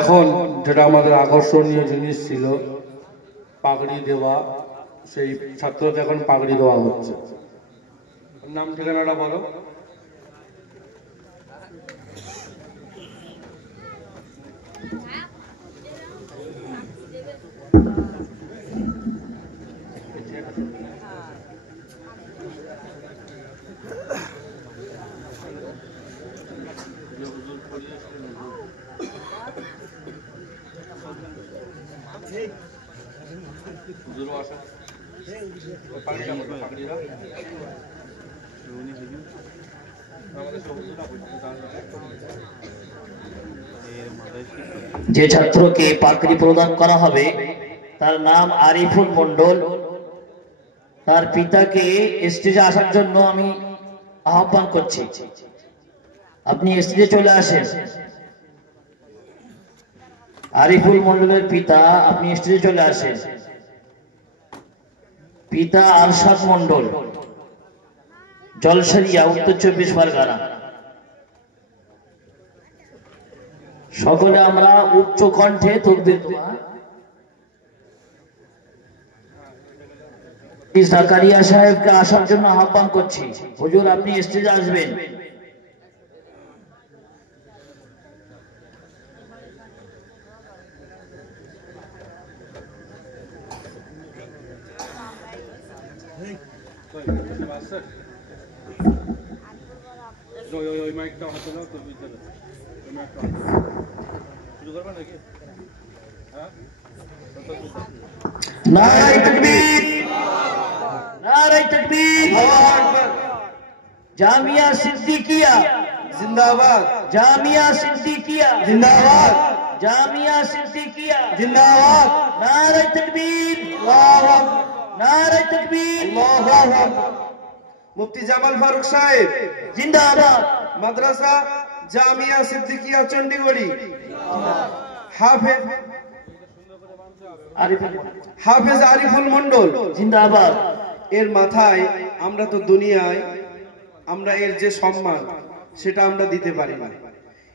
এখন যেটা আমাদের আকর্ষণীয় জিনিস ছিল পাগড়ি দেওয়া, সেই ছাত্রকে এখন পাগড়ি দেওয়া হচ্ছে। নাম ঠিকানাটা বলো। যে ছাত্রকে পাগড়ি প্রদান করা হবে তার নাম আরিফুল মন্ডল। তার পিতাকে স্টেজে আসার জন্য আমি আহ্বান করছি। আপনি স্টেজে চলে আসেন। আরিফুল মন্ডলের পিতা, আপনি স্টেজে চলে আসেন। পিতা আরশাদ মন্ডল, জলসারিয়া, উত্তর 24 পরগনা। সকলে আমরা উচ্চ কণ্ঠে তাকবীর দোয়া জাকারিয়া সাহেবকে আসার জন্য আহ্বান করছি। হুজুর, আপনি স্টেজে আসবেন। নারে তাকবীর, নারে তাকবীর। জামিয়া সিদ্দিকিয়া जिंदाबाद, জামিয়া সিদ্দিকিয়া जिंदाबाद, জামিয়া সিদ্দিকিয়া जिंदाबाद। নারে তাকবীর, अल्लाहु अकबर, নারে ताकबीर, अल्लाहु अकबर। मुफ्ती जमाल फारूक साहेब जिंदाबाद। मदरसा जामिया सिद्दीकिया चंडीगढ़ी हाफिज हाफिज आरिफुल मंडल जिंदाबाद। এর মাথায় আমরা তো দুনিয়ায় আমরা এর যে সম্মান সেটা আমরা দিতে পারি না।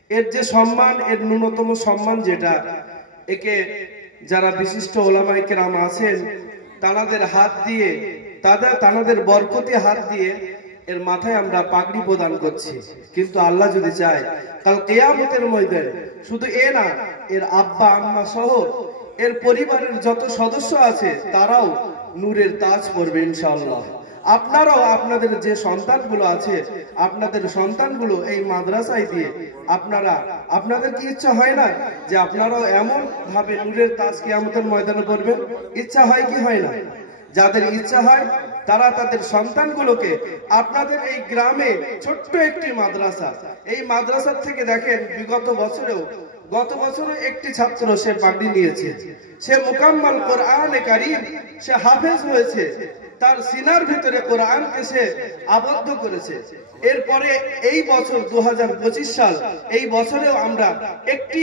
এর যে সম্মান, এর ন্যূনতম সম্মান যেটা, একে যারা বিশিষ্ট ওলামায়ে কেরাম আছেন তাদের হাত দিয়ে, তাদের বরকতি হাত দিয়ে এর মাথায় আমরা পাগড়ি প্রদান করছি। কিন্তু আল্লাহ যদি চায় কাল কিয়ামতের ময়দানে শুধু এ না, এর আব্বা আম্মা সহ এর পরিবারের যত সদস্য আছে তারাও নূরের তাজ পরবে ইনশাআল্লাহ। আপনারাও আপনাদের যে সন্তানগুলো আছে, আপনাদের সন্তানগুলো এই মাদ্রাসায় দিয়ে আপনাদের কি ইচ্ছা হয় না যে আপনারাও এমন ভাবে নূরের তাজ কিয়ামতের ময়দানে পড়বেন? ইচ্ছা হয় কি হয় না? যাদের ইচ্ছা হয় তারা তাদের সন্তানগুলোকে আপনাদের এই গ্রামে ছোট্ট একটি মাদ্রাসা, এই মাদ্রাসার থেকে দেখেন গত বছরও একটি ছাত্র সে পাগড়ি নিয়েছে, সে মুকাম্মাল কোরআনে কারীম, সে হাফেজ হয়েছে, তার সিনার ভিতরে কোরআনকে সে আবদ্ধ করেছে। এরপরে এই বছর 2025 সাল, এই বছরেও আমরা একটি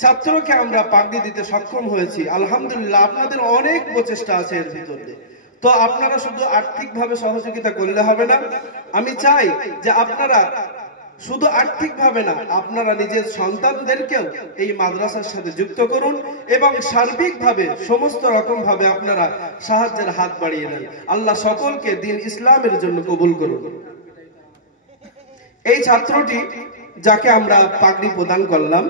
ছাত্রকে আমরা পাগড়ি দিতে সক্ষম হয়েছি আলহামদুলিল্লাহ। আপনাদের অনেক প্রচেষ্টা আছে এর ভিতরে। তো আপনারা শুধু আর্থিকভাবে সহযোগিতা করলে হবে না। আমি চাই যে আপনারা শুধু আর্থিকভাবে না, আপনারা নিজের সন্তানদেরকেও এই মাদ্রাসার সাথে যুক্ত করুন এবং সার্বিকভাবে সমস্ত রকম ভাবে আপনারা সাহায্যের হাত বাড়িয়ে দেন। আল্লাহ সকলকে দ্বীন ইসলামের জন্য কবুল করুন। এই ছাত্রটি যাকে আমরা পাগড়ি প্রদান করলাম,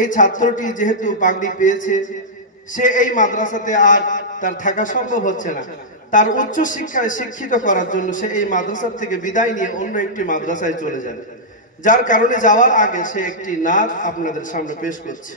এই ছাত্রটি যেহেতু পাগড়ি পেয়েছে, সে এই মাদ্রাসাতে আর তার থাকা সম্ভব হচ্ছে না। তার উচ্চ শিক্ষায় শিক্ষিত করার জন্য সে এই মাদ্রাসা থেকে বিদায় নিয়ে অন্য একটি মাদ্রাসায় চলে যাবে, যার কারণে যাওয়ার আগে সে একটি নাত আপনাদের সামনে পেশ করছে।